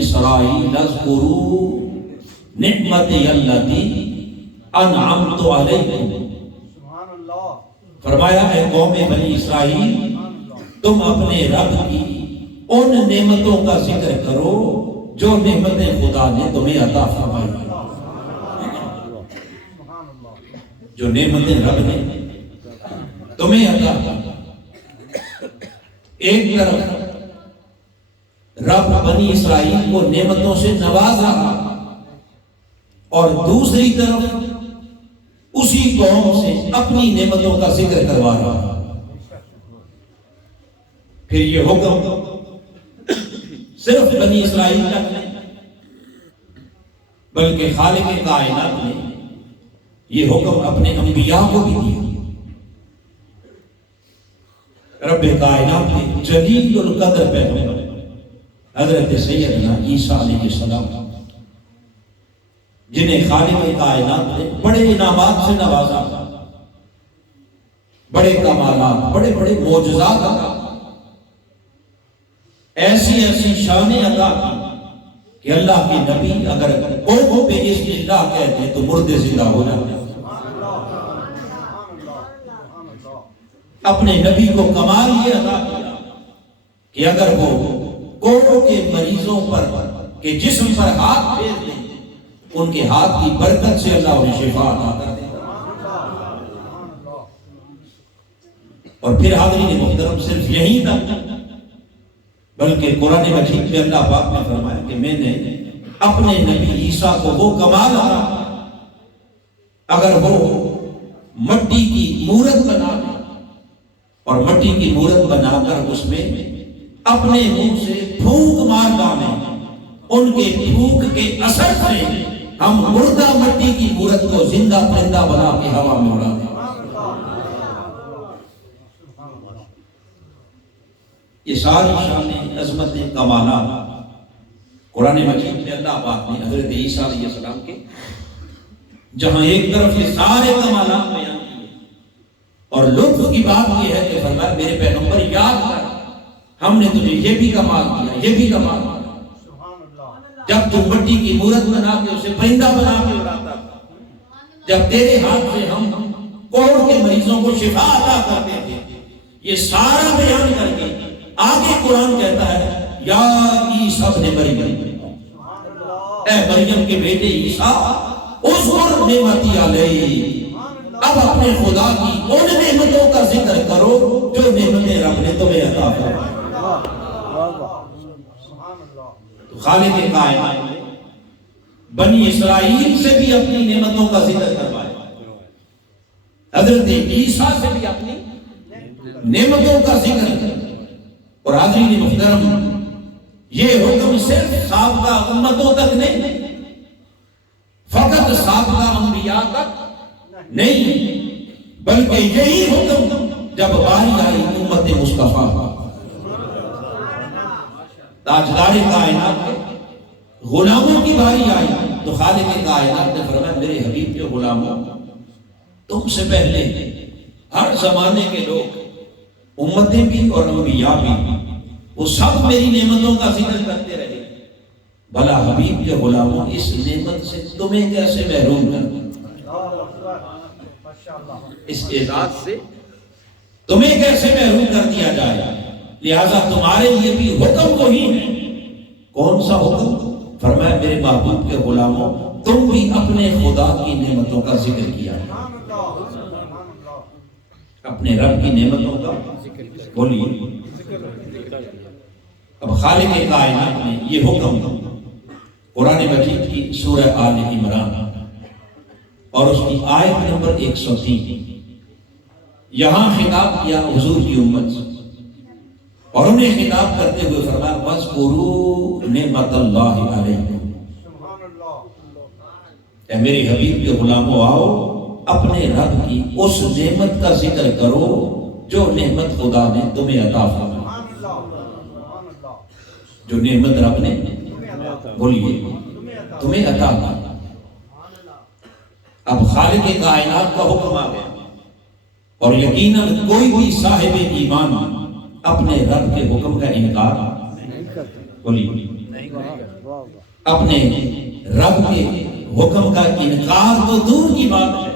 اسرائیل اذکروا نعمتی التی انعمت علیکم، فرمایا اے قوم بنی اسرائیل تم اپنے رب کی ان نعمتوں کا ذکر کرو جو نعمتیں خدا نے تمہیں عطا فرمائی، جو نعمتیں رب نے تمہیں عطا فرمائی۔ ایک طرف رب بنی اسرائیل کو نعمتوں سے نوازا اور دوسری طرف اسی قوم سے اپنی نعمتوں کا ذکر کروا رہا۔ پھر یہ حکم صرف بنی اسرائیل تک نہیں بلکہ خالق کائنات نے یہ حکم اپنے انبیاء کو بھی دیا۔ رب کائنات کے جلیل القدر پیغمبر حضرت سیدنا عیسیٰ علیہ السلام، جنہیں خالق کائنات نے بڑے انعامات سے نوازا، بڑے کمالات، بڑے بڑے معجزات عطا، ایسی ایسی شانیں عطا کی کہ اللہ کے نبی اگر قوموں پہ اس اللہ کہتے تو مردے زندہ ہو جاتے۔ اپنے نبی کو کمال یہ عطا کیا کہ اگر وہ کوڑوں کے مریضوں پر کہ جسم پر ہاتھ پھیر دیں ان کے ہاتھ کی برکت سے اللہ انہیں شفا عطا کر دے۔ اور پھر حاضرین محترم صرف یہی تک بلکہ قرآن مجید میں اللہ پاک نے فرمایا کہ میں نے اپنے نبی عیسیٰ کو وہ کمال عطا کیا اگر وہ مٹی کی مورت بنا دے اور مٹی کی مورت بنا کر اس میں اپنے منہ سے پھونک مار ڈالیں، ان کے پھونک کے اثر سے ہم مردہ مٹی کی مورت کو زندہ پرندہ بنا کے ہوا میں اڑا دیں۔ یہ ساری شانیں، عظمتیں، کمالات قرآن مجید میں اللہ پاک نے حضرت عیسیٰ علیہ السلام کے جہاں ایک طرف یہ سارے کمالات بیان کیے اور لطف کی بات یہ ہے کہ فرمایا میرے پیغمبر یاد کر ہم نے تجھے یہ بھی کمال کیا، یہ بھی کمال کیا، جب تم مٹی کی مورت بنا کے اسے پرندہ بنا کے اڑاتا تھا، جب تیرے ہاتھ سے ہم کوڑ کے مریضوں کو شفا عطا کرتے تھے، یہ سارا بیان کر کے آگے قرآن کہتا ہے یا عیسیٰ ابن مریم، اے مریم کے بیٹے عیسیٰ اذکر نعمتی علیہ، اب اپنے خدا کی ان نعمتوں کا ذکر کرو جو نعمتیں رب نے تمہیں عطا فرمائی۔ تو خالق کائنات نے بنی اسرائیل سے بھی اپنی نعمتوں کا ذکر کروایا، حضرت عیسیٰ سے بھی اپنی نعمتوں کا ذکر، اور حاضرین محترم یہ حکم صرف سابقہ امتوں تک نہیں، فقط سابقہ انبیاء تک نہیں، بلکہ یہی حکم جب باری آئی امت مصطفیٰ تاجدار کائنات کے غلاموں کی باری آئی تو خالق کائنات نے فرمایا میرے حبیب کے غلاموں تم سے پہلے ہر زمانے کے لوگ امتیں بھی اور انبیاء بھی وہ سب میری نعمتوں کا ذکر کرتے رہے، بھلا حبیب کے غلاموں اس نعمت سے تمہیں کیسے محروم کر دوں، اس اعزاز سے تمہیں کیسے محروم کر دیا جائے، لہذا تمہارے لیے بھی حکم وہی ہے۔ کون سا حکم؟ فرمایا میرے محبوب کے غلاموں تم بھی اپنے خدا کی نعمتوں کا ذکر کیا، اپنے رب کی نعمتوں کا بولیے۔ اب خالق کائنات نے یہ حکم قرآن مجید کی سورہ آل عمران اور اس کی آیت نمبر 103 یہاں خطاب کیا حضور کی امت سے، اور انہیں خطاب کرتے ہوئے فرمایا وَاذْكُرُوا نِعْمَتَ اللَّهِ عَلَيْكُمْ، اے میرے حبیب کے غلاموں آؤ اپنے رب کی اس نعمت کا ذکر کرو جو نعمت خدا نے تمہیں عطا فرمائی، جو نعمت رب نے بولیے تمہیں عطا کی۔ اب خالق کائنات کا حکم آ گیا اور یقیناً کوئی بھی صاحب ایمان اپنے رب کے حکم کا انکار بولیے اپنے رب کے حکم کا انکار تو دور کی بات ہے،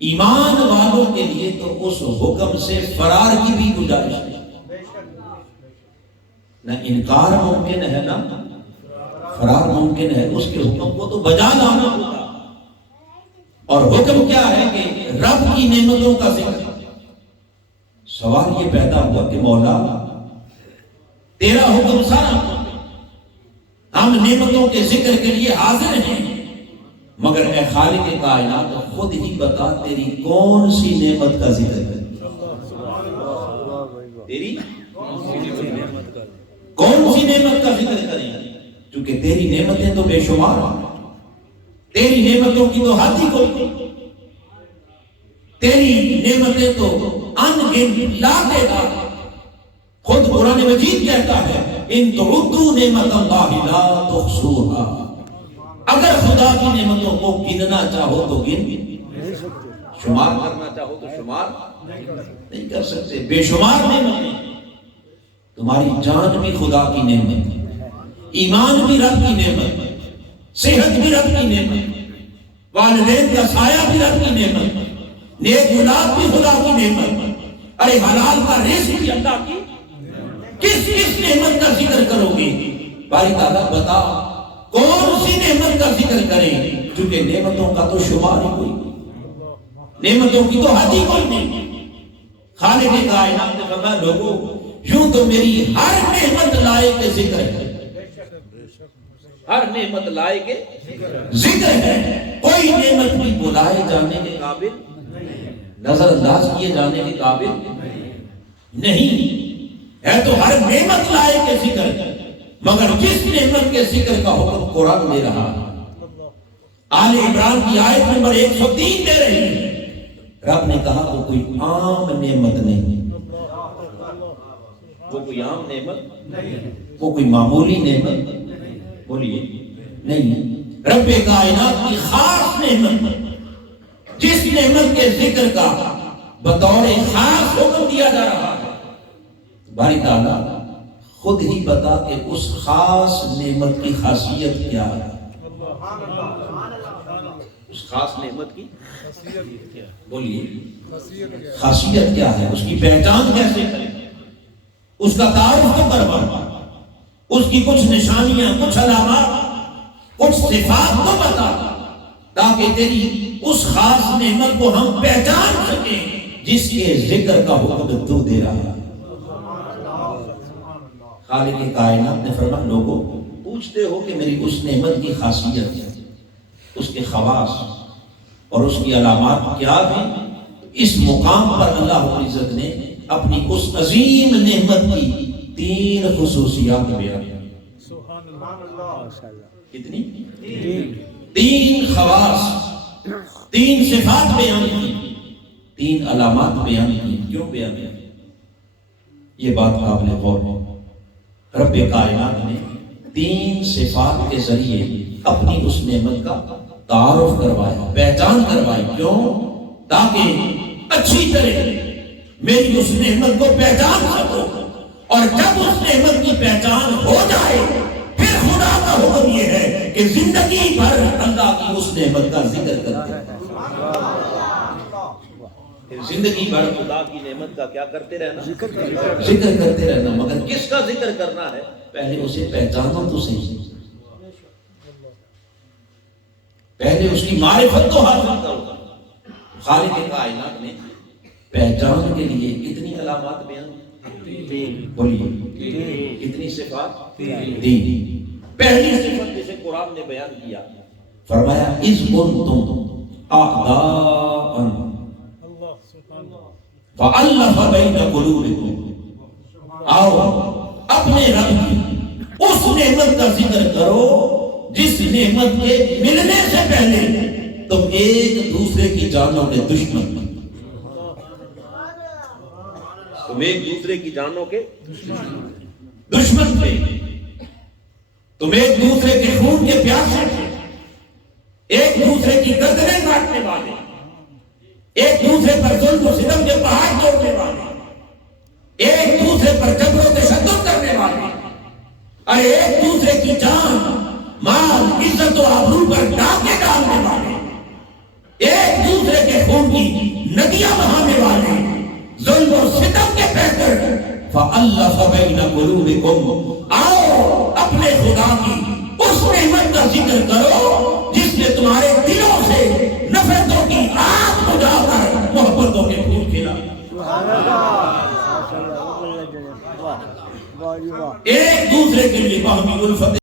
ایمان والوں کے لیے تو اس حکم سے فرار کی بھی گنجائش نہیں، نہ انکار ممکن ہے نہ فرار ممکن ہے، اس کے حکم کو تو بجا لانا ہوگا۔ اور حکم کیا ہے کہ رب کی نعمتوں کا ذکر۔ سوال یہ پیدا ہوا کہ مولا تیرا حکم سارا، ہم نعمتوں کے ذکر کے لیے حاضر ہیں، مگر اے خالق کائنات خود ہی بتا تیری کون سی نعمت کا ذکر کریں، تیری کون سی نعمت کا ذکر کریں، کیونکہ تیری نعمتیں تو بے شمار ہیں، تیری نعمتوں کی تو حد ہی کوئی نہیں، تیری نعمتیں تو ان گنت لاکھ گا۔ خود قرآن مجید کہتا ہے ان تعدوا نعمت اللہ لا تحصوها، اگر خدا کی نعمتوں کو گننا چاہو تو گن، شمار کرنا چاہو تو شمار نہیں کر سکتے، بے شمار نعمتیں۔ تمہاری جان بھی خدا کی نعمت، ایمان بھی رب کی نعمت، صحت بھی رب کی نعمت، والدین کا سایہ بھی رب کی نعمت، نیک اولاد بھی خدا کی نعمت، ارے حلال کا رزق بھی اللہ کی، کس کس نعمت کا ذکر کرو گے؟ باری تعالیٰ بتا کون سی نعمت کا ذکر کریں، چونکہ نعمتوں کا تو شمار ہی کوئی نہیں، نعمتوں کی تو حد ہی کوئی نہیں۔ خالق کائنات نے فرمایا لوگوں یوں تو میری ہر نعمت لائے کے ذکر ہے، ہر نعمت لائے کے ذکر ہے، کوئی نعمت بھی بلائے جانے کے قابل، نظر انداز کیے جانے کے قابل نہیں ہے، تو ہر نعمت لائے کے ذکر، مگر جس نعمت کے ذکر کا حکم قرآن دے رہا ہے، آل عمران کی آیت نمبر 103 دے رہی ہے، رب نے کہا وہ کوئی عام نعمت نہیں، وہ کوئی عام نعمت، وہ کوئی معمولی نعمت بولیے نہیں، رب کائنات کی خاص نعمت، جس نعمت کے ذکر کا بطور خاص حکم دیا جا رہا ہے، باری تعالیٰ خود ہی بتا کہ اس خاص نعمت کی خاصیت کیا ہے، اس خاص نعمت کی بولیے خاصیت کیا ہے، اس کی پہچان کیسے کریں، اس کا تعارف تو کروا، اس کی کچھ نشانیاں، کچھ علامات، کچھ صفات تو بتا، تاکہ تیری اس خاص نعمت کو ہم پہچان سکیں جس کے ذکر کا حکم تو دے رہا ہے۔ خالق کائنات نے فرمایا لوگوں پوچھتے ہو کہ میری اس نعمت کی خاصیت، اس کے خواص اور اس کی علامات کیا ہیں، اس مقام پر اللہ رب العزت نے اپنی اس عظیم نعمت کی 3 خصوصیات بیان کی۔ کتنی؟ 3 خواص، 3 صفات بیان کی، 3 علامات بیان کی۔ کیوں بیان کی؟ یہ بات قابل غور ہے۔ رب کائنات نے 3 صفات کے ذریعے اپنی اس نعمت کا تعارف کروایا، پہچان کروائی۔ کیوں؟ تاکہ اچھی طرح میری اس نعمت کو پہچان سکو، اور جب اس نعمت کی پہچان ہو جائے پھر خدا کا حکم یہ ہے کہ زندگی بھر اللہ کی اس نعمت کا ذکر کرتے ہیں، زندگی بھر خدا کی نعمت کا کیا کرتے رہنا؟ ذکر کرتے رہنا۔ مگر کس کا ذکر کرنا ہے؟ پہلے اسے پہچانو تو صحیح، پہلے اس کی معرفت تو حاصل کرو۔ خالق کائنات نے پہچان کے لیے کتنی علامات بیان؟ بولیے کتنی صفات؟ 3۔ پہلی صفت جسے قرآن نے بیان کیا، فرمایا اذ کنتم اعداء فألف بین قلوبکم، آؤ اپنے رب کی اس نعمت کا ذکر کرو جس نعمت کے ملنے سے پہلے تم ایک دوسرے کی جانوں کے دشمن، تم ایک دوسرے کی جانوں کے دشمن تھے، تم ایک دوسرے کے خون کے پیاسے تھے، ایک دوسرے کی گردنیں کاٹنے والے، ایک دوسرے پر ظلم و ستم کے پہاڑ توڑنے والے، ایک دوسرے پر جبر و تشدد کرنے والے، اور ایک دوسرے کی جان مال عزت و آبرو پر ڈاکے ڈالنے والے، ایک دوسرے کے خون کی ندیاں بہانے والے، ظلم و ستم کے پیکر، فَأَلَّفَ بَيْنَ قُلُوبِكُمْ، آؤ اپنے خدا کی اس نعمت کا ذکر کرو جس نے تمہارے دلوں سے نفرتوں کی آگ بجھا کر محبتوں کے پھول کھلا۔ ایک دوسرے کے لیے باہمی الفت